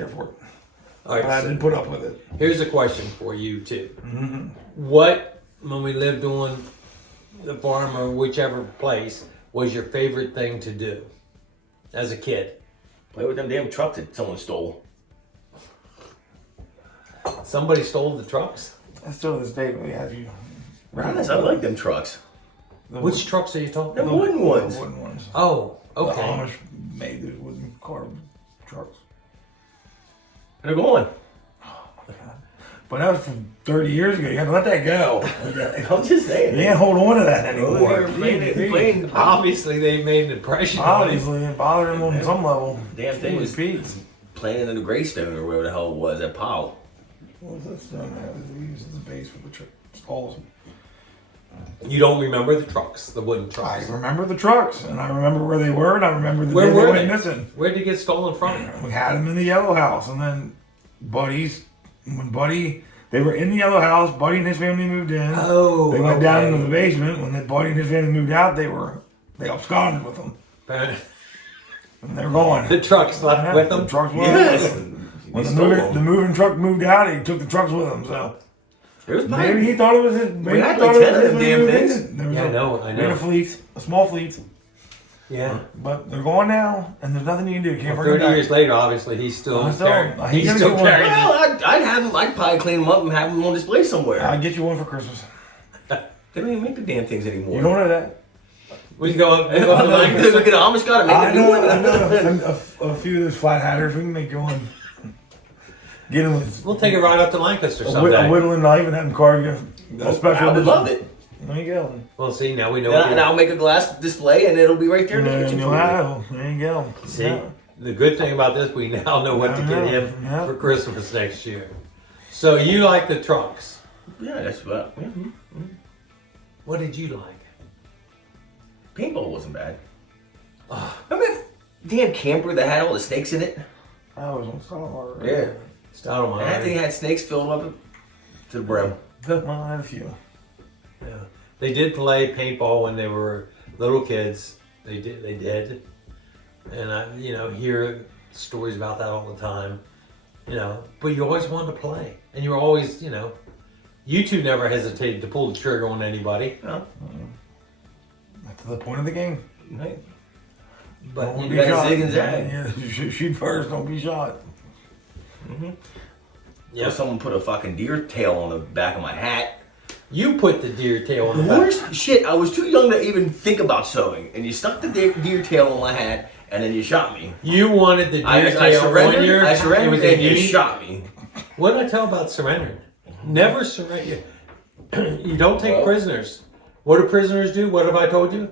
there for it. All right, I so didn't put up with it. here's a question for you too. Mm-hmm. What, when we lived on the farm or whichever place, was your favorite thing to do as a kid? Play with them damn trucks that someone stole. Somebody stole the trucks? I still to this day, we have you. Yes, I like them trucks. Which trucks are you talking Them about? wooden ones. The wooden ones. Oh, The okay. Amish made these wooden car trucks. They're going. But that was from 30 years ago. You gotta let that go. I'm just saying. You can't hold on to that anymore. Playing Obviously, they made an impression on you. Obviously, it bothered him on some level. damn thing was Pete's. playing in the Greystone or whatever the hell it was at Powell. What was that stone there? We use as a base for the stalls. You don't remember the trucks, the wooden I trucks. remember the trucks, and I remember where they were, and I remember the Where day were they they? went missing. Where did they get stolen from? We had them in the yellow house, and then they were in the yellow house. Buddy and his family moved in. Oh, They went down okay. into the basement. When Buddy and his family moved out, they absconded with them, and they're gone. The trucks left with them? The trucks were Yes. When He the stole moving, them. truck moved out, he took the trucks with him. So It was maybe he thought it was his. Maybe We he had thought like it 10 was of them his damn moving things. in. There was Yeah, I We had know. a fleet, a small fleet, Yeah. but they're gone now, and there's nothing you can do. You can't Well, bring 30 it back. years later, obviously, he's still I'm still- carrying. he's He's gonna still get one. carrying. Well, I'd have them. I'd probably clean them up and have them on display somewhere. I'll get you one for Christmas. They don't even make the damn things anymore. You don't know that. We can go up. We go up to Look Lancaster. at the Amish got to make I a new know, one. I know. A few of those flat hatters, we can make you one. Get him with We'll take a ride up to Lancaster a someday. whittling knife and have him carve you a special. I would edition. love it. There you go. Well, see, now we know And, what and I'll make a glass display and it'll be right there in the There kitchen you for me. go. There you go. See, Yeah. the good thing about this, we now know what to get him Yeah. for Christmas next year. So you like the trucks. Yeah, that's what. Yeah. What did you like? Paintball wasn't bad. Remember that damn camper that had all the snakes in it? I was on Solomon. Yeah. Start on And that thing had snakes filled up to the brim. Well, I had a few. Yeah. They did play paintball when they were little kids. They did. And I, hear stories about that all the time. But you always wanted to play. And you were always, you two never hesitated to pull the trigger on anybody. No. That's the point of the game. Right. But Don't you be gotta shot. zig and zag. Yeah, shoot first, don't be shot. Yeah. Someone put a fucking deer tail on the back of my hat. You put the deer tail on The the back. worst shit, I was too young to even think about sewing. And you stuck the deer tail on my hat and then you shot me. You wanted the deer I tail surrendered, on your... I surrendered it was a and you union- shot me. What did I tell about surrendering? Never surrender. You don't take Well- prisoners. What do prisoners do? What have I told you?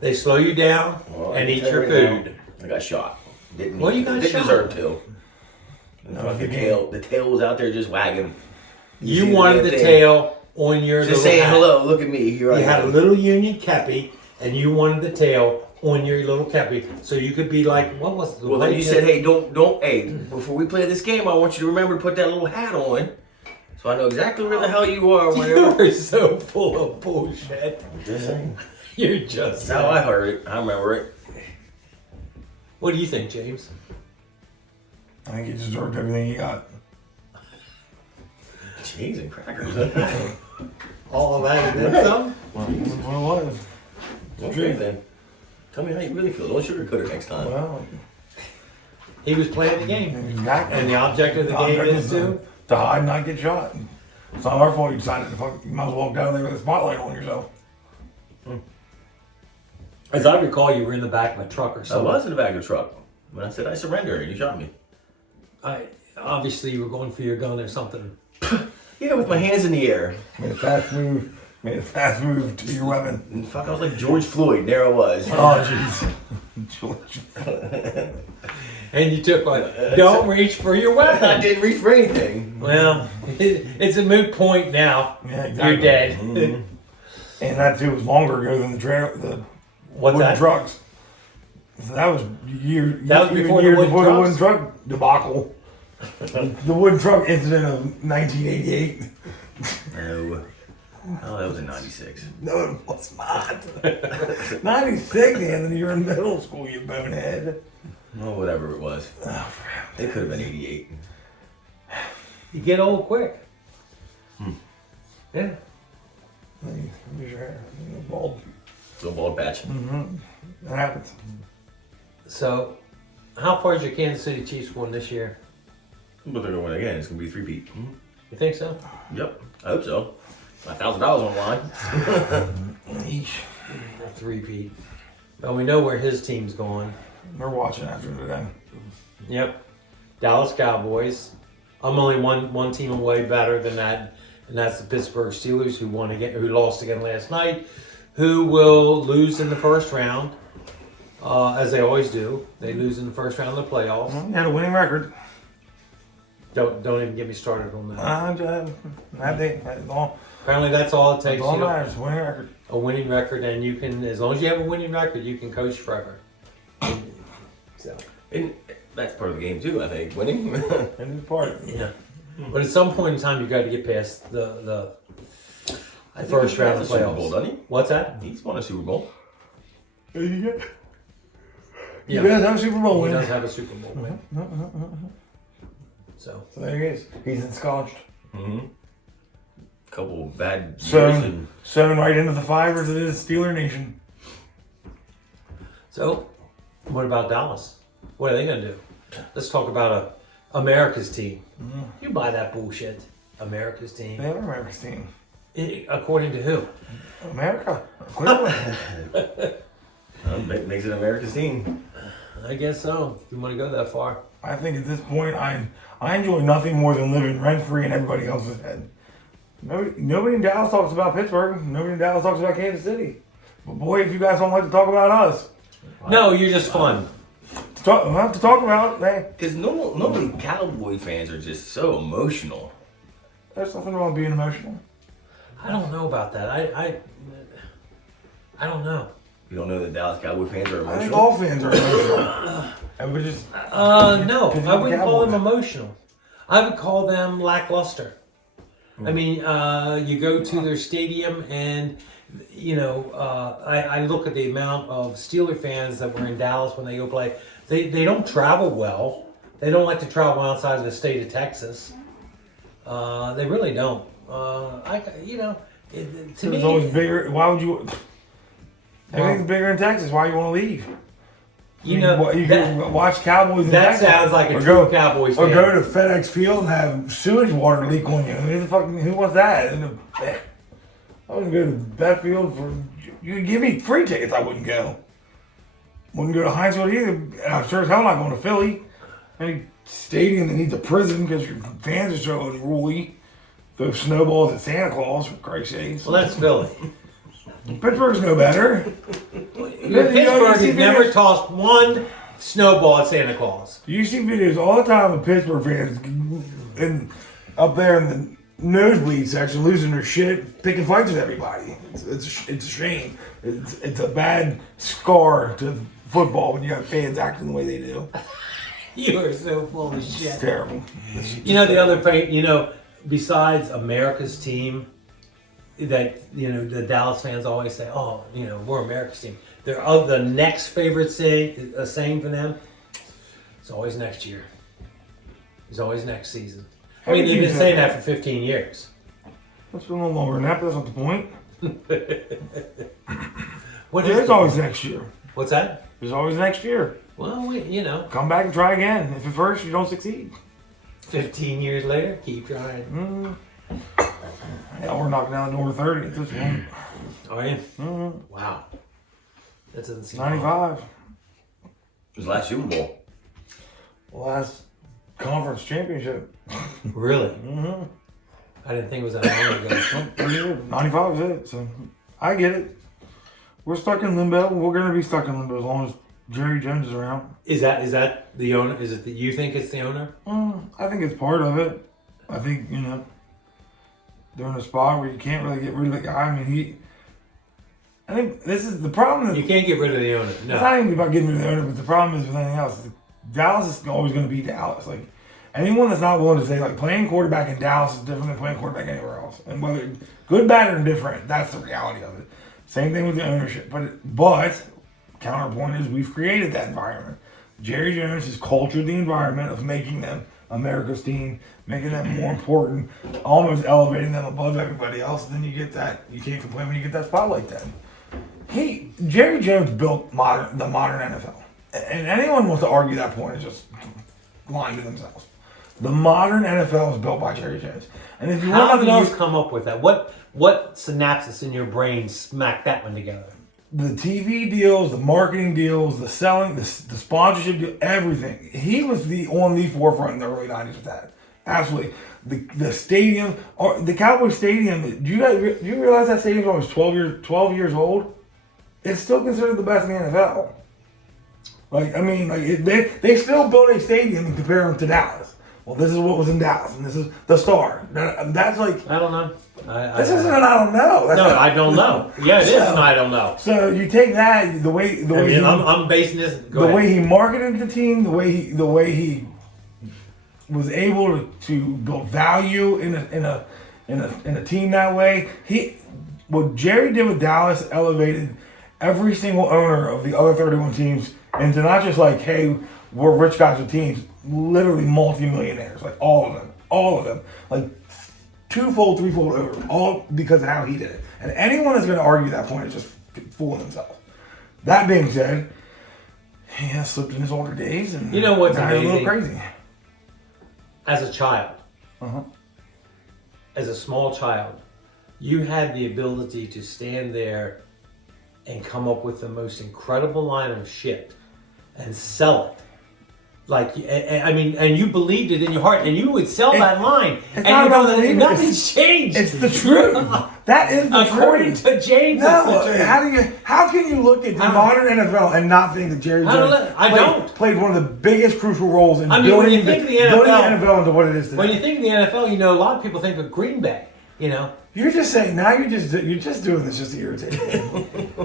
They slow you down Well, I and can eat tell your you right now, food. I got shot. Didn't Well, you got didn't shot. deserve to. was The the tail was out there just wagging. You see wanted damn the thing. tail on your Just little saying hat. hello, look at me, here I You had a am. little Union kepi, and you wanted the tail on your little kepi, so you could be like, what was the? Well, then you said, hey, hey, before we play this game, I want you to remember to put that little hat on, so I know exactly where the hell you are. Whenever. You're so full of bullshit. Just saying. You're just. That's how I heard it. I remember it. What do you think, James? I think you deserved everything you got. Cheese and crackers. All of that and then some? Well, that's what it was. Okay, then. Tell me how you really feel. Don't sugarcoat it next time. Well, He was playing the game, exactly. and the object of the game is to. to hide and not get shot. It's not our fault you decided to fuck. You might as well walk down there with a spotlight on yourself. As I recall, you were in the back of a truck or I something. was in the back of the truck. When I said I surrender, and you shot me. Obviously, you were going for your gun or something. Yeah, with my hands in the air. Made a fast move. Made a fast move to your weapon. And fuck, I was like George Floyd. There I was. Oh, jeez. George. And you took one. Don't reach for your I weapon. didn't reach for anything. Well, it's a moot point now. Yeah, exactly. You're dead. Mhm. And that too was longer ago than the What's wooden that? trucks. So that was That was before the years wooden before the trucks? wooden truck debacle. The wooden truck incident of 1988. No. Oh, that was in 96. No, it was not. 96, Anthony. You're in middle school, you bonehead. Oh, whatever it was. Oh, It could have been 88. You get old quick. Yeah. Use your hair. Bald. Little bald patch. That happens. So, how far is your Kansas City Chiefs going this year? But they're going to win again. It's going to be 3-peat. You think so? Yep. I hope so. $1,000 on the line. Eesh. A 3-peat. Well, we know where his team's going. We're watching after today. Yep. Dallas Cowboys. I'm only one team away better than that, and that's the Pittsburgh Steelers, who lost again last night, who will lose in the first round, as they always do. They lose in the first round of the playoffs. He had a winning record. Don't even get me started on that. Apparently, that's all it takes. All matters. Winning record. A winning record, and you can, as long as you have a winning record, you can coach forever. So. And that's part of the game too, I think. Winning. And it's part. Yeah. But at some point in time, you got to get past the first round of the Super Bowl, playoffs. doesn't he? What's that? He's won a Super Bowl. You Yeah. guys have a Super Bowl He winner. does have a Super Bowl win. So. So there he is. He's ensconced. Couple of bad years. Sewn right into the fibers of this Steeler Nation. So, what about Dallas? What are they going to do? Let's talk about America's team. You buy that bullshit. America's team. They have America's team. According to who? America. Clearly. Makes it America's team. I guess so. If you want to go that far. I think at this point, I enjoy nothing more than living rent-free in everybody else's head. Nobody in Dallas talks about Pittsburgh. Nobody in Dallas talks about Kansas City. But boy, if you guys don't like to talk about us. No, you're just fun. We'll have to talk about it. Because normally Cowboy fans are just so emotional. There's nothing wrong with being emotional. I don't know about that. I don't know. You don't know that Dallas Cowboy fans are emotional? I think all fans are emotional. And we're just... No, I wouldn't call them emotional. I would call them lackluster. I mean, you go to their stadium and, I look at the amount of Steeler fans that were in Dallas when they go play. They don't travel well. They don't like to travel outside of the state of Texas. They really don't. To It's me, always bigger. Why would you... Everything's bigger in Texas. Why you want to leave? You can watch Cowboys in that Texas. sounds like a true Cowboys fan. Or go to FedEx Field and have sewage water leak on you. Who wants that? I wouldn't go to that field for... You could give me free tickets, I wouldn't go. Wouldn't go to Heinz Field either. And I'm sure as hell not going to Philly. Any stadium that needs a prison because your fans are so unruly. Throw snowballs at Santa Claus, for Christ's sakes. Well, that's Philly. Pittsburgh's no better. Pittsburgh has never tossed one snowball at Santa Claus. You see videos all the time of Pittsburgh fans up there in the nosebleed section losing their shit, picking fights with everybody. It's a shame. It's a bad scar to football when you have fans acting the way they do. You are so full of shit. It's terrible. The other besides America's team, that the Dallas fans always say, "Oh, we're America's team." The next favorite saying for them, it's always next year. It's always next season. I mean, they've been saying that for 15 years. That's been a little longer than that, but that's not the point. It's always next year. What's that? There's always next year. Well, Come back and try again. If at first you don't succeed. 15 years later, keep trying. Yeah, we're knocking down the door 30 at this point. Are you? Wow. That doesn't seem 95. It was last Super Bowl. Last conference championship. Really? I didn't think it was that long ago. 95 is it, so I get it. We're stuck in limbo. We're going to be stuck in limbo as long as Jerry Jones is around. Is that the owner? Is it that you think it's the owner? I think it's part of it. I think, they're in a spot where you can't really get rid of the guy. I mean, I think this is the problem. You can't get rid of the owner. No. It's not even about getting rid of the owner, but the problem is with anything else. Dallas is always going to be Dallas. Like, anyone that's not willing to say, like, playing quarterback in Dallas is different than playing quarterback anywhere else. And whether good, bad, or indifferent, that's the reality of it. Same thing with the ownership. But counterpoint is we've created that environment. Jerry Jones has cultured the environment of making them America's team, making them more important, almost elevating them above everybody else. Then you get that. You can't complain when you get that spotlight. Then Jerry Jones built the modern NFL, and anyone wants to argue that point is just lying to themselves. The modern NFL is built by Jerry Jones, and if you want How nothing do you else, come up with that? What synapses in your brain smack that one together? the TV deals, the marketing deals, the selling, the sponsorship deal, everything. He was on the forefront in the early 90s with that. Absolutely. The stadium, or the Cowboys Stadium, do you realize that stadium's almost 12 years old? It's still considered the best in the NFL. They still built a stadium and compare them to Dallas. Well, this is what was in Dallas, and this is the Star. That's like... I don't know. This isn't an I don't know. I don't know. Yeah, it is an I don't know. So you take that, the way I'm basing this... the way he marketed the team, the way he was able to build value in a team that way. What Jerry did with Dallas elevated every single owner of the other 31 teams into not just like, hey, we're rich guys with teams, literally multi-millionaires, like all of them, like twofold, threefold over, all because of how he did it. And anyone that's going to argue that point is just fooling themselves. That being said, he has slipped in his older days, and you know what's got amazing? a little crazy. As a child, Uh-huh. as a small child, you had the ability to stand there and come up with the most incredible line of shit and sell it. Like, and you believed it in your heart, and you would sell that line, and you know that nothing's changed. It's the truth. That is the According truth. to James, No, it's the truth. how can you look at the modern NFL and not think that Jerry Jones played one of the biggest crucial roles in building the NFL into what it is today? When you think of the NFL, you know, a lot of people think of Green Bay, you know. You're just saying now. You're just doing this just to irritate me.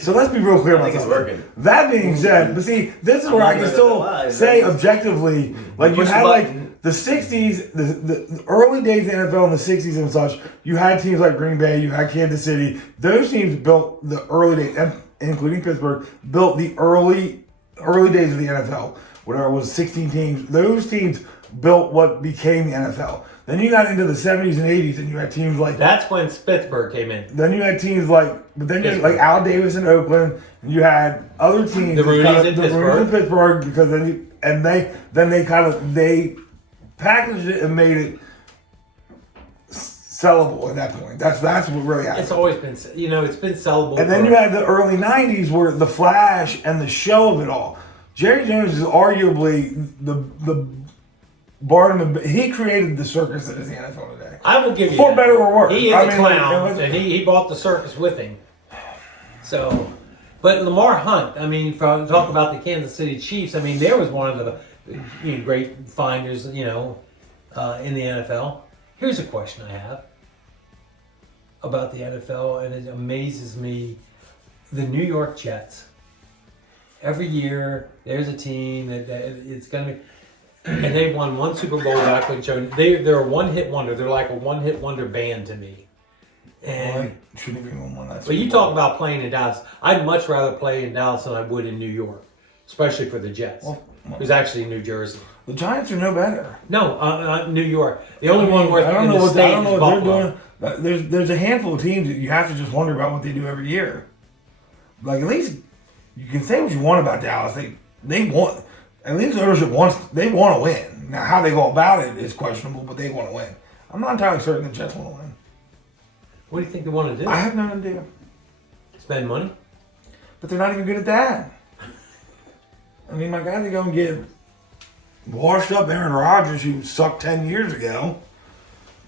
So let's be real clear about it's something. working. That being said, but see, this is where I can still say objectively, like you had like the '60s, the early days of the NFL in the '60s and such. You had teams like Green Bay, you had Kansas City. Those teams built the early days, including Pittsburgh, built the early days of the NFL. Whatever it was, 16 teams. Those teams built what became the NFL. Then you got into the 70s and 80s, and you had teams like... That's when Pittsburgh came in. Then you had teams like... But then you had like Al Davis in Oakland, and you had other teams... The Rooney's in Pittsburgh, because they packaged it and made it sellable at that point. That's what really happened. It's always been, it's been sellable. And then you had the early 90s where the flash and the show of it all. Jerry Jones is arguably the... he created the circus that is the NFL today. I will give you for that. better or worse. He is a clown, and he brought the circus with him. So, but Lamar Hunt, talk about the Kansas City Chiefs. There was one of the great finders, in the NFL. Here's a question I have about the NFL, and it amazes me: the New York Jets. Every year, there's a team that it's going to be. And they've won one Super Bowl back with Joe. They're a one-hit wonder. They're like a one-hit wonder band to me. And shouldn't even won that. But you talk about playing in Dallas. I'd much rather play in Dallas than I would in New York, especially for the Jets. It was actually New Jersey. The Giants are no better. No, New York. The only one where I don't know what they're doing. Buffalo. There's a handful of teams that you have to just wonder about what they do every year. Like at least you can say what you want about Dallas. They want. At least ownership want to win. Now, how they go about it is questionable, but they want to win. I'm not entirely certain the Jets want to win. What do you think they want to do? I have no idea. Spend money? But they're not even good at that. My guy, they go and get washed up Aaron Rodgers, who sucked 10 years ago,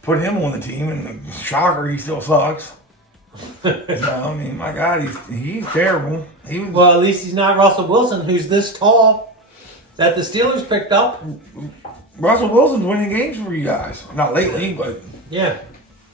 put him on the team, and shocker, he still sucks. So, my God, he's terrible. Well, at least he's not Russell Wilson, who's this tall. That the Steelers picked up. Russell Wilson's winning games for you guys. Not lately, but yeah.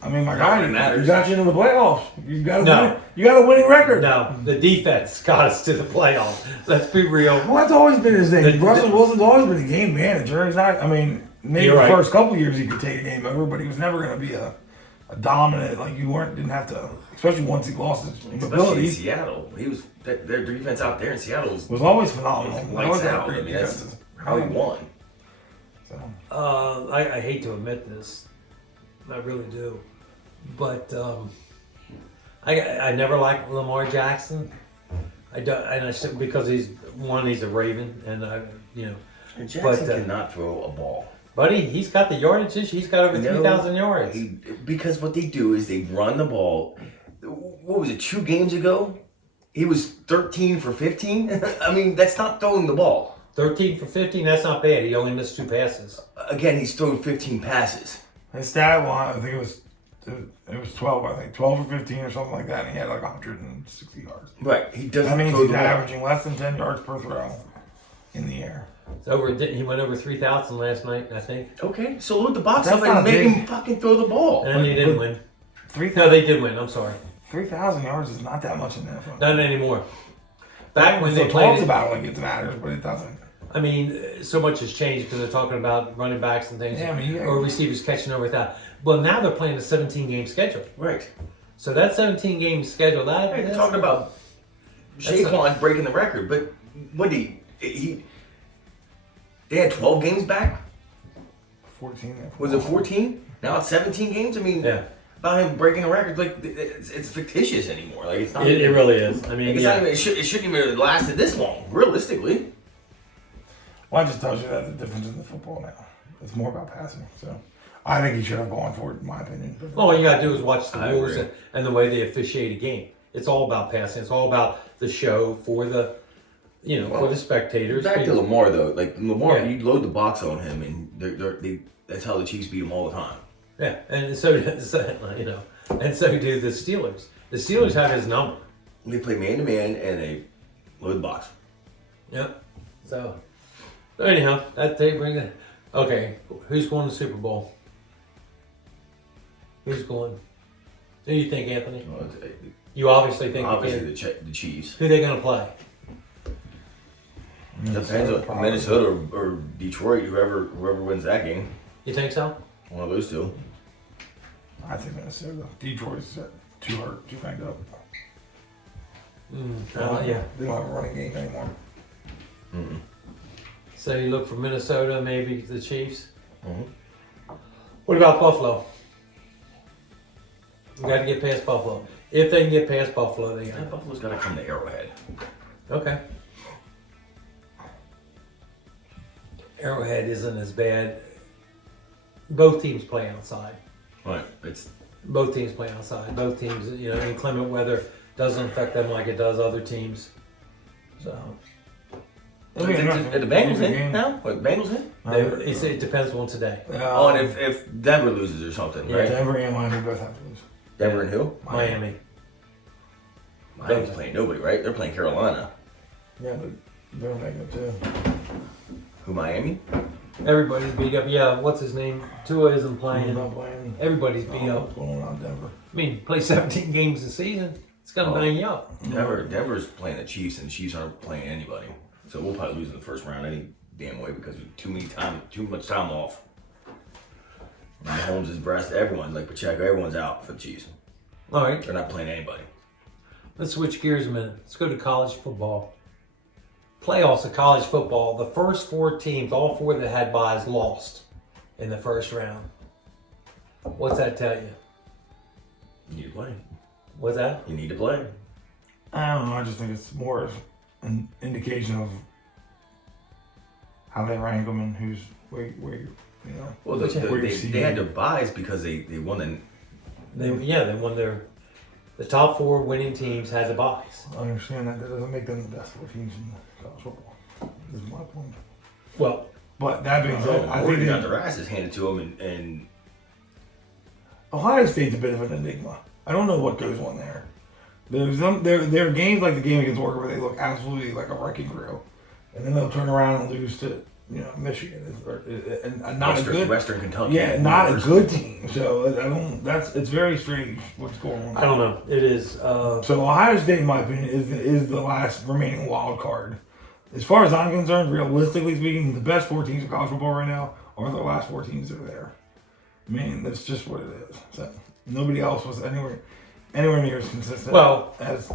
My God, he got you into the playoffs. You got a winning record. No, the defense got us to the playoffs. Let's be real. Well, that's always been his thing. Russell Wilson's always been a game manager. He's not. Maybe the first couple years he could take a game over, but he was never going to be a a dominant. Like you didn't have to, especially once he lost his Especially in mobility. Seattle, he was their defense out there in Seattle Was always phenomenal. lights Always had out. I great mean, that's defenses. how he won. So I hate to admit this, I really do, but I never liked Lamar Jackson. I don't, and I said because he's a Raven, and Jackson cannot throw a ball. Buddy, he's got the yardage. He's got over 3,000 yards. Because what they do is they run the ball. What was it, 2 games ago? He was 13 for 15. I mean, that's not throwing the ball. 13 for 15, that's not bad. He only missed 2 passes. Again, he's thrown 15 passes. his stat line, I think it was 12. I think 12 or 15 or something like that. And he had like 160 yards. Right, he doesn't That means throw he's the ball. averaging less than 10 yards per throw in the air. He went over 3,000 last night, I think. Okay, so load the box That's up and not make big. him fucking throw the ball. And they didn't win. 3,000 No, they did win. I'm sorry. 3,000 yards is not that much in the NFL. Not anymore. Back when So they it played talks it, about it like it matters, but it doesn't. I mean, so much has changed because they're talking about running backs and things, Yeah, I mean, or receivers catching over that. Well, now they're playing a 17-game schedule. Right. So that 17-game schedule, Hey, they're talking about Saquon breaking the record, but what they had 12 games back? 14. Was it 14? Now it's 17 games? I mean, Yeah. about him breaking a record, like it's fictitious anymore. Like it's not. It really is. I mean, It's not even, it shouldn't even have lasted this long, realistically. Well, that just tells you that the difference in the football now. It's more about passing. So I think he should have gone for it, in my opinion. But all you got to do is watch the I rules agree. and the way they officiate a game. It's all about passing. It's all about the show for the, for the spectators. Back to Lamar though, like Lamar, Yeah. you load the box on him, and that's how the Chiefs beat him all the time. Yeah, and so and so do the Steelers. The Steelers have his number. They play man to man, and they load the box. Yep. So anyhow, that they bring it. Okay, who's going to the Super Bowl? Who's going? Who do you think, Anthony? Well, You obviously think obviously the Chiefs. who they going to play? Depends on Minnesota or Detroit, whoever wins that game. You think so? One of those two. I think Minnesota. Detroit's too hurt, too banged up. Yeah. They don't have a running game anymore. Mm-mm. So you look for Minnesota, maybe the Chiefs. Mm-hmm. What about Buffalo? We got to get past Buffalo. If they can get past Buffalo, they got Buffalo's got to come to Arrowhead. Okay. Arrowhead isn't as bad. Both teams play outside. Right. It's Both teams play outside. Both teams, inclement weather doesn't affect them like it does other teams. So the Bengals in now. What, Bengals in? it depends on today. Oh, and if Denver loses or something, Yeah. right? Denver and Miami both have to lose. Denver and who? Miami. Miami's playing nobody, right? They're playing Carolina. Yeah, but they're making it too. Who, Miami? Everybody's beat up. Yeah, what's his name? Tua isn't playing. Not playing. Everybody's beat up. What's going on in Denver? I mean, play 17 games a season. It's gonna bang you up. Denver's playing the Chiefs, and the Chiefs aren't playing anybody. So we'll probably lose in the first round any damn way because we too much time off. Mahomes is breast. Everyone, like Pacheco, everyone's out for the Chiefs. All right, They're not playing anybody. let's switch gears a minute. Let's go to college football. Playoffs of college football. The first 4 teams, all 4 that had byes, lost in the first round. What's that tell you? You need to play. What's that? You need to play. I don't know. I just think it's more of an indication of how they rank them and who's where Well, where you're they seeded. had their buys because they won the. They won the top 4 winning teams had the byes. I understand that doesn't make them the best 4 teams in college football. This is my point. Well, But that being said, I think Oregon got they- their asses handed to them, and Ohio State's a bit of an enigma. I don't know what goes on there. There are games like the game against Oregon where they look absolutely like a wrecking crew, and then they'll turn around and lose to Michigan and not a good Western Kentucky. yeah, not a good team. So I don't. It's very strange what's going on. I don't know. It is. So Ohio State, in my opinion, is the last remaining wild card. As far as I'm concerned, realistically speaking, the best 4 teams in college football right now are the last 4 teams that are there. I mean, that's just what it is. So Nobody else was anywhere near as consistent. Well, as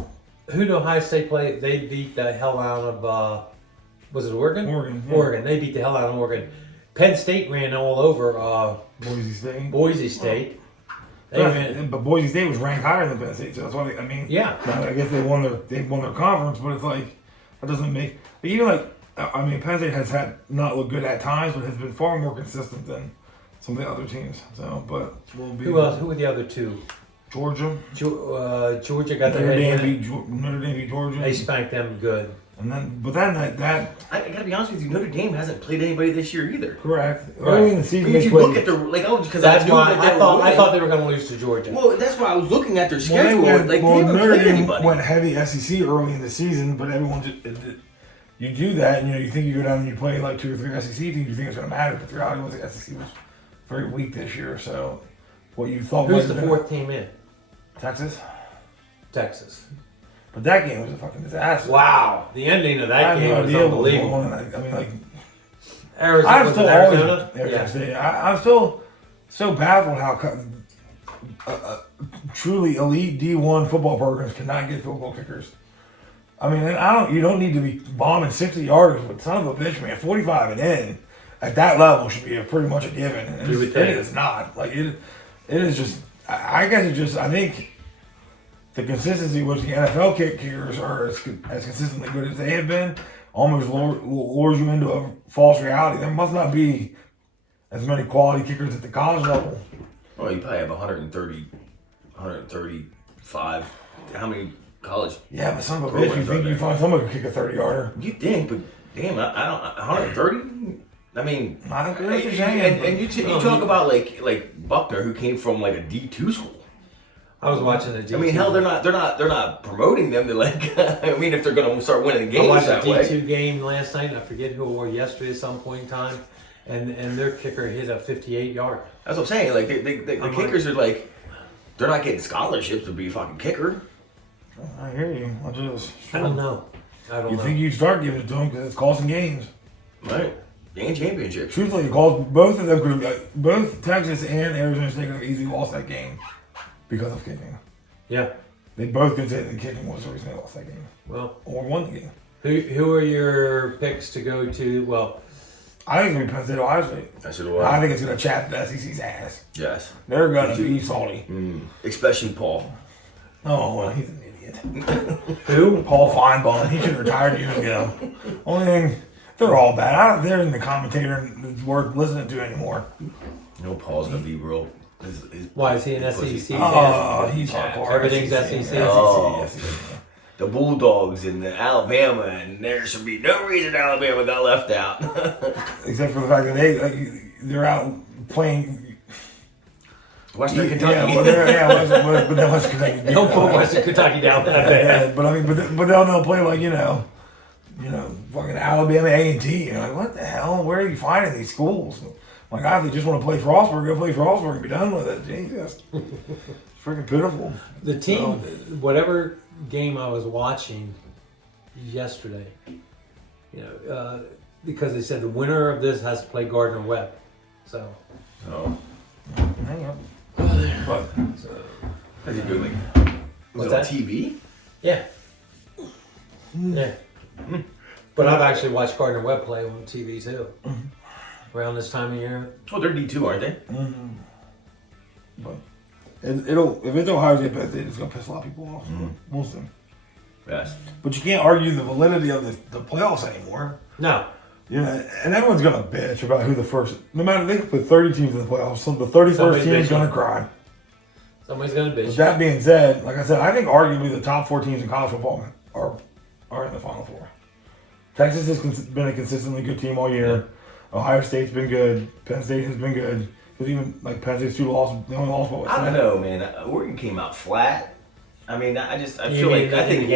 who did Ohio State play? They beat the hell out of, was it Oregon? Oregon. Yeah. Oregon. They beat the hell out of Oregon. Penn State ran all over Boise State. Boise State. They ran, But Boise State was ranked higher than Penn State, so that's why I mean. yeah. I guess they won their conference, but it's like that doesn't make even like I mean Penn State has had not looked good at times, but has been far more consistent than some of the other teams. So, but we'll be. Who else? Who were the other two? Georgia. Georgia got their Notre head Dame in it. Notre Dame beat Georgia. They spanked them good. And then, but then that I gotta be honest with you, Notre Dame hasn't played anybody this year either. correct. Right. Early in the season, I mean, they if you played. look at their because That's I knew why that they I were thought winning. they were going to lose to Georgia. Well, that's why I was looking at their Well, they schedule. went, Like well, they haven't Notre played Dame anybody. went heavy SEC early in the season, but everyone just you do that, and you think you go down and you play like 2 or 3 SEC teams, you think it's going to matter, but the reality was the SEC was very weak this year. So, what you thought Who's was the fourth team in? Texas, Texas. but that game was a fucking disaster. Wow. The ending of I that have game no was idea what was unbelievable. going on. I mean, like Arizona. I'm was still it always Arizona? Arizona State. I'm still so baffled how truly elite D1 football programs cannot get football kickers. I mean, you don't need to be bombing 60 yarders, but son of a bitch, man, 45 and in at that level should be pretty much a given. And You would it think. is not. Like it is just. I guess it just. I think the consistency which the NFL kickers are as consistently good as they have been almost lures you into a false reality. There must not be as many quality kickers at the college level. Well, you probably have 135. How many college? Yeah, but son of a bitch, you think you find someone who can kick a 30-yarder? You think, but damn, I don't. 130. I mean, I agree with you saying. and you talk about like Buckner, who came from like a D2 school. I was watching the D2. I mean, hell, they're not promoting them. They're like, I mean, if they're gonna start winning I games watched that a way. D2 game last night. I forget who or yesterday at some point in time. And their kicker hit a 58-yard. That's what I'm saying. Like the I'm kickers are like, they're not getting scholarships to be a fucking kicker. I hear you. I don't know. You think you start giving it to them because it's costing games. Right. And championships. Truthfully, it cost both of them could have, both Texas and Arizona State could have easily lost that game because of kicking. Yeah. They both could say the kicking was the reason they lost that game Well, or won the game. who are your picks to go to? Well, I think it's going to be Penn State, Ohio State. I should I have. think it's going to chap the SEC's ass. Yes. They're going to be salty. Especially Paul. Oh, well, he's an idiot. who? Paul Feinbaum, he should have retired years ago. Only thing, they're all bad. They're in the commentator that's worth listening to anymore. No, Paul's gonna be real. Why is he an SEC? Oh, he's hardcore. Everything's SEC. Oh. SEC. The Bulldogs and the Alabama, and there should be no reason Alabama got left out. Except for the fact that they're out playing. Western Kentucky. Yeah, but then Western Kentucky. Don't put Western Kentucky down that bad. Yeah, but I mean, but they'll play like fucking Alabama A&T. You're like, what the hell? Where are you finding these schools? Like, if they just want to play Frostburg, go play Frostburg and be done with it. Jesus, it's freaking pitiful. The team, whatever game I was watching yesterday, because they said the winner of this has to play Gardner Webb. So. Oh. Hang on. But How's he doing? Was What's it on that? TV? Yeah. Yeah. But I've actually watched Gardner Webb play on TV too. Around this time of year. Oh, they're D2, aren't they? But if it's Ohio State, it's gonna piss a lot of people off. We'll see. Yes. But you can't argue the validity of the playoffs anymore. No. And everyone's gonna bitch about who the first. No matter they put 30 teams in the playoffs, so the 31st Somebody's team is bitching. gonna cry. Somebody's gonna bitch. With that being said, like I said, I think arguably the top 4 teams in college football are in the Final Four. Texas has been a consistently good team all year. Ohio State's been good. Penn State has been good. Because even like Penn State's 2 losses, they only lost what? I don't know, man. Oregon came out flat. I mean, I You feel mean like I in think the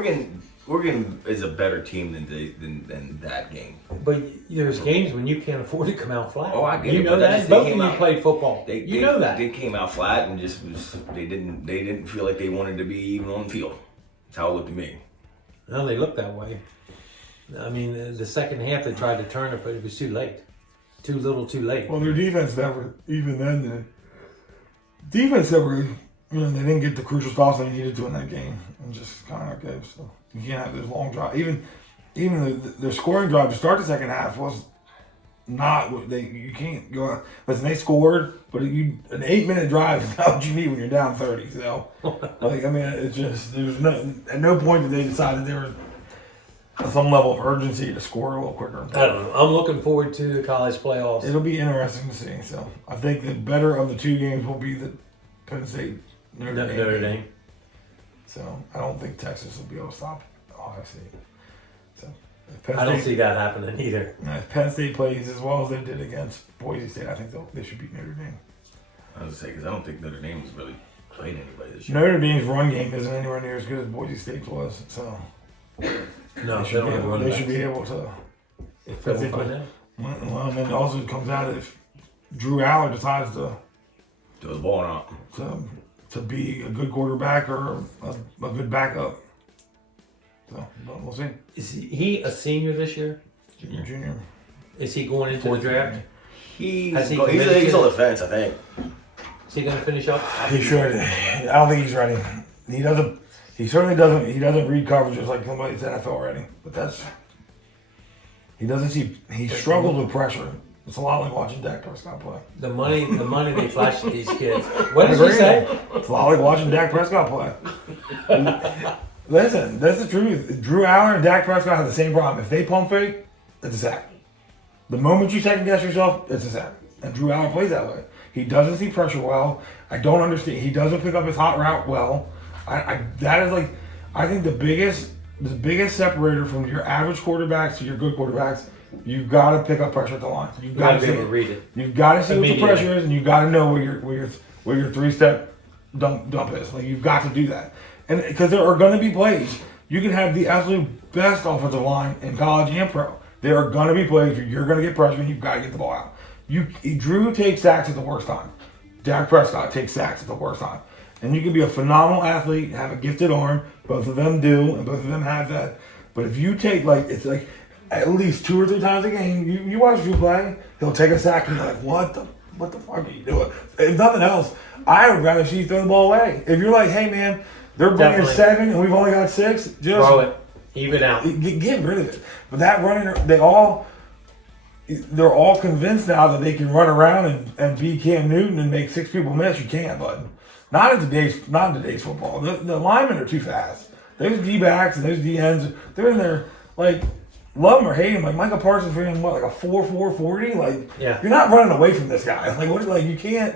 game? Oregon is a better team than that game. But there's games when you can't afford to come out flat. Oh, I get you it, know but that. they Both of came you out- played football. You know that. They came out flat and just they didn't feel like they wanted to be even on the field. That's how it looked to me. Well, they look that way. I mean, the second half they tried to turn it, but it was too late. Too little, too late. Well, their defense never, even then, defense that were, they didn't get the crucial stops they needed to in that game, and just kind of goes. So you can't have those long drives. Even their scoring drive to start the second half was not what you can't go out. Listen, they scored, but an 8-minute drive is not what you need when you're down 30. So, it's just at no point did they decide that they were some level of urgency to score a little quicker. I don't know. I'm looking forward to the college playoffs. It'll be interesting to see. So I think the better of the two games will be the Penn State Notre Dame. So I don't think Texas will be able to stop Ohio State. So I don't see that happening either. If Penn State plays as well as they did against Boise State, I think they should beat Notre Dame. I was gonna say because I don't think Notre Dame was really playing anybody this year. Notre Dame's run game isn't anywhere near as good as Boise State's was. So no, they should be able to. If we'll find out. Well, and then it also comes out if Drew Aller decides to throw the ball out to be a good quarterback or a good backup. So we'll see. Is he a senior this year? Junior. Is he going into the draft? He's on the fence, I think. Is he going to finish up? He should. I don't think he's ready. He doesn't. He certainly doesn't. He doesn't read coverages like somebody's NFL ready. But he doesn't see. He struggles with pressure. It's a lot like watching Dak Prescott play. The money they flash at these kids. What did you say? It's a lot like watching Dak Prescott play. Listen, that's the truth. Drew Aller and Dak Prescott have the same problem. If they pump fake, it's a sack. The moment you second guess yourself, it's a sack. And Drew Aller plays that way. He doesn't see pressure well. I don't understand. He doesn't pick up his hot route well. That is like, I think the biggest separator from your average quarterbacks to your good quarterbacks. You've got to pick up pressure at the line. You've got to be able to read it. You've got to see what the pressure is, and you've got to know where your 3-step dump is. Like you've got to do that, and because there are going to be plays, you can have the absolute best offensive line in college and pro. There are going to be plays where you're going to get pressure, and you've got to get the ball out. Drew takes sacks at the worst time. Dak Prescott takes sacks at the worst time, and you can be a phenomenal athlete, have a gifted arm. Both of them do, and both of them have that. But if you take it's like. At least 2 or 3 times a game, you watch Drew play, he'll take a sack and you're like, what the fuck are you doing? If nothing else, I would rather see you throw the ball away. If you're like, hey man, they're bringing 7 and we've only got 6, just throw it, even out, get rid of it. But that running, they're all convinced now that they can run around and be Cam Newton and make 6 people miss. You can't, bud. Not in today's football. The linemen are too fast. Those D-backs and those D-ends, they're in there like. Love him or hate him, like Micah Parsons ran like a 4.4 40. Like you're not running away from this guy. Like what? Like you can't.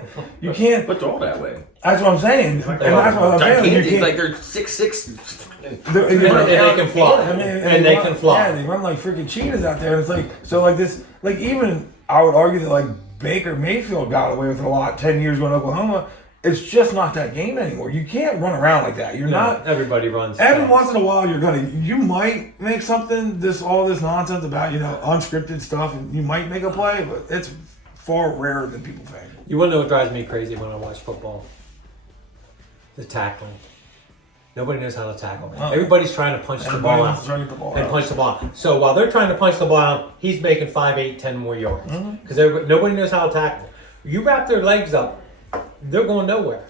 But they're all that way. That's what I'm saying. And that's what I'm saying. You can't, like they're 6'6". And they can fly. And they can fly. Yeah, they run like freaking cheetahs out there. And it's like so like this. Like even I would argue that like Baker Mayfield got away with it a lot 10 years ago in Oklahoma. It's just not that game anymore. You can't run around like that. You're not. Everybody runs. Every once in a while, you might make something. All this nonsense about unscripted stuff, and you might make a play, but it's far rarer than people think. You want to know what drives me crazy when I watch football? The tackling. Nobody knows how to tackle. Everybody's trying to punch the ball out. Punch the ball out. So while they're trying to punch the ball out, he's making 5, 8, 10 more yards because nobody knows how to tackle. You wrap their legs up. They're going nowhere.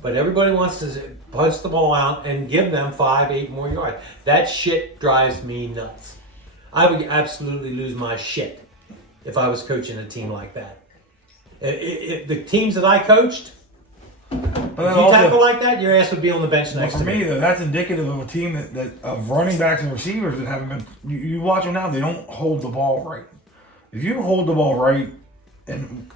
But everybody wants to punch the ball out and give them 5, 8 more yards. That shit drives me nuts. I would absolutely lose my shit if I was coaching a team like that. The teams that I coached, if you tackle like that, your ass would be on the bench next to me. For me, though, that's indicative of a team that of running backs and receivers that haven't been. You watch them now; they don't hold the ball right. If you hold the ball right. And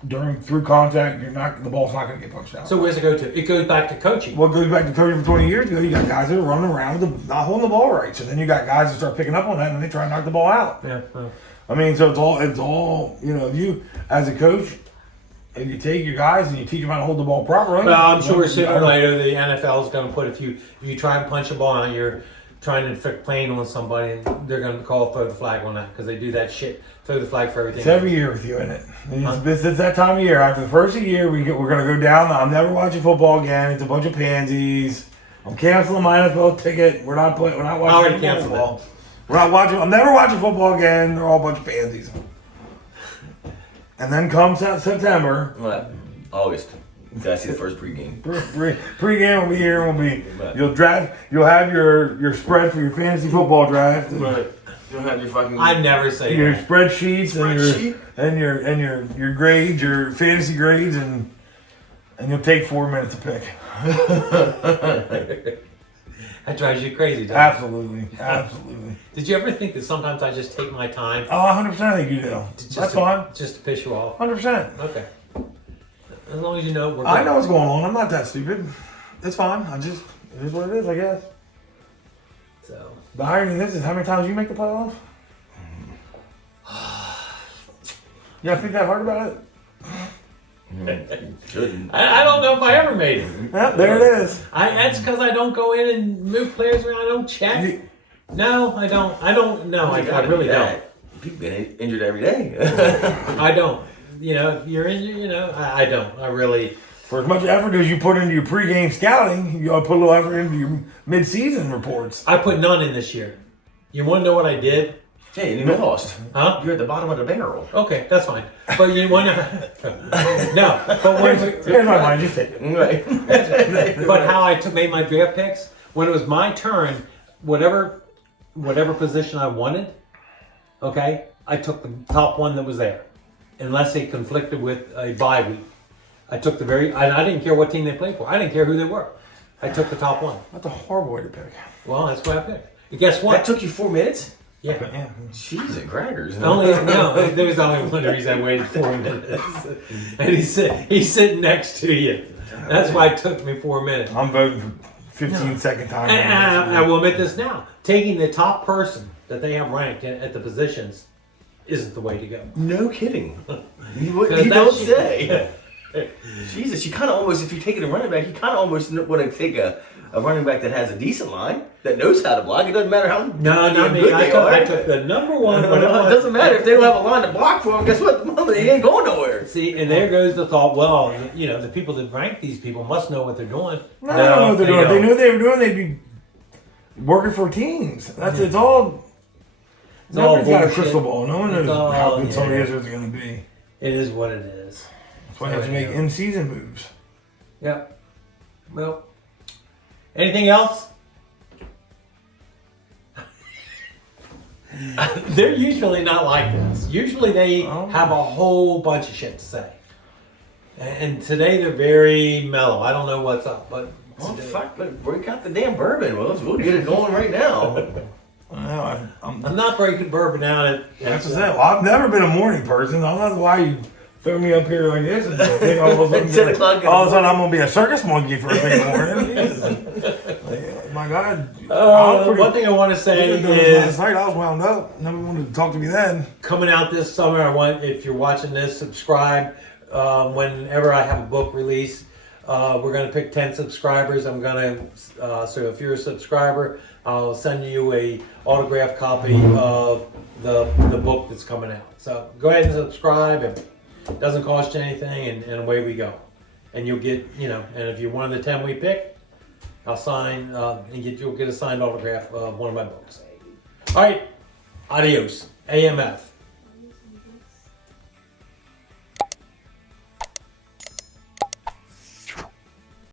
through contact, the ball's not going to get punched out. So where's it go to? It goes back to coaching. Well, it goes back to coaching from 20 years ago. You got guys that are running around not holding the ball right. So then you got guys that start picking up on that and they try to knock the ball out. Yeah. I mean, so it's all if you as a coach, if you take your guys and you teach them how to hold the ball properly. Well, I'm sure sooner or later the NFL is going to put if you try and punch a ball out, you're trying to inflict pain on somebody, and they're going to throw the flag on that because they do that shit. Throw the flag for everything. It's every year with you, isn't it? It's that time of year. After the first of the year, we're going to go down. I'm never watching football again. It's a bunch of pansies. I'm canceling my NFL ticket. We're not watching football. I'm never watching football again. They're all a bunch of pansies. And then comes September. What? August. Gotta see the first pregame. Pre-game will be here. You'll have your spread for your fantasy football draft. Right. You'll have your fucking. I never say Your that. spreadsheets and your grades, your fantasy grades, and you'll take 4 minutes to pick. That drives you crazy, doesn't it? Absolutely. Did you ever think that sometimes I just take my time? Oh, 100% I think you do. That's fine. Just to piss you off? 100%. Okay. As long as you know we're I good. know what's going on. I'm not that stupid. It's fine. it is what it is, I guess. So. The irony of this is how many times you make the playoffs? You gotta think that hard about it? Shouldn't. I don't know if I ever made it. Yeah, there it is. That's because I don't go in and move players around. I don't check. No, I don't. No, I really don't. People get injured every day. I don't. You know, if you're injured, I don't. I really. For as much effort as you put into your pregame scouting, you ought to put a little effort into your mid-season reports. I put none in this year. You want to know what I did? Hey, and you lost. Huh? You're at the bottom of the barrel. Okay, that's fine. But you want to? No. But Here's my mind. Just take it. Right. But how I made my draft picks when it was my turn, whatever position I wanted, okay, I took the top one that was there, unless it conflicted with a bye week. I took I didn't care what team they played for. I didn't care who they were. I took the top one. That's a horrible way to pick. Well, that's what I picked. And guess what? That took you 4 minutes? Yeah. Jeez, and crackers. No, there was only one reason I waited 4 minutes. And he's sitting next to you. That's why it took me 4 minutes. I'm voting for 15-second time. And I will admit this now. Taking the top person that they have ranked at the positions isn't the way to go. No kidding. You don't say. Jesus, you kind of almost, if you're taking a running back, you kind of almost want to take a running back that has a decent line, that knows how to block. It doesn't matter how No, not me. I took the number one. It doesn't matter if they don't have a line to block for them. Guess what? They ain't going nowhere. See, and there goes the thought. Well, the people that rank these people must know what they're doing. No, they don't know what they're doing. If they knew what they were doing, they'd be working for teams. It's all. Nobody's got a crystal ball. No one knows how good somebody is going to be. It is what it is. That's why you have to make in-season moves. Yep. Well, anything else? They're usually not like this. Usually they have a whole bunch of shit to say. And today they're very mellow. I don't know what's up, but well, fuck, break out the damn bourbon. We'll get it going right now. I'm not breaking bourbon out. That's the thing. Well, I've never been a morning person. I don't know why you throw me up here like this and think all of a sudden I'm going to be a circus monkey first thing in the morning. My God. One thing I want to say is last night I was wound up. Nobody wanted to talk to me then. Coming out this summer, if you're watching this, subscribe. Whenever I have a book release, we're going to pick 10 subscribers. I'm going to, so if you're a subscriber, I'll send you a autographed copy of the book that's coming out. So go ahead and subscribe. It doesn't cost you anything, and away we go. And you'll get, and if you're one of the 10 we pick, I'll sign, you'll get a signed autograph of one of my books. All right, adios, AMF.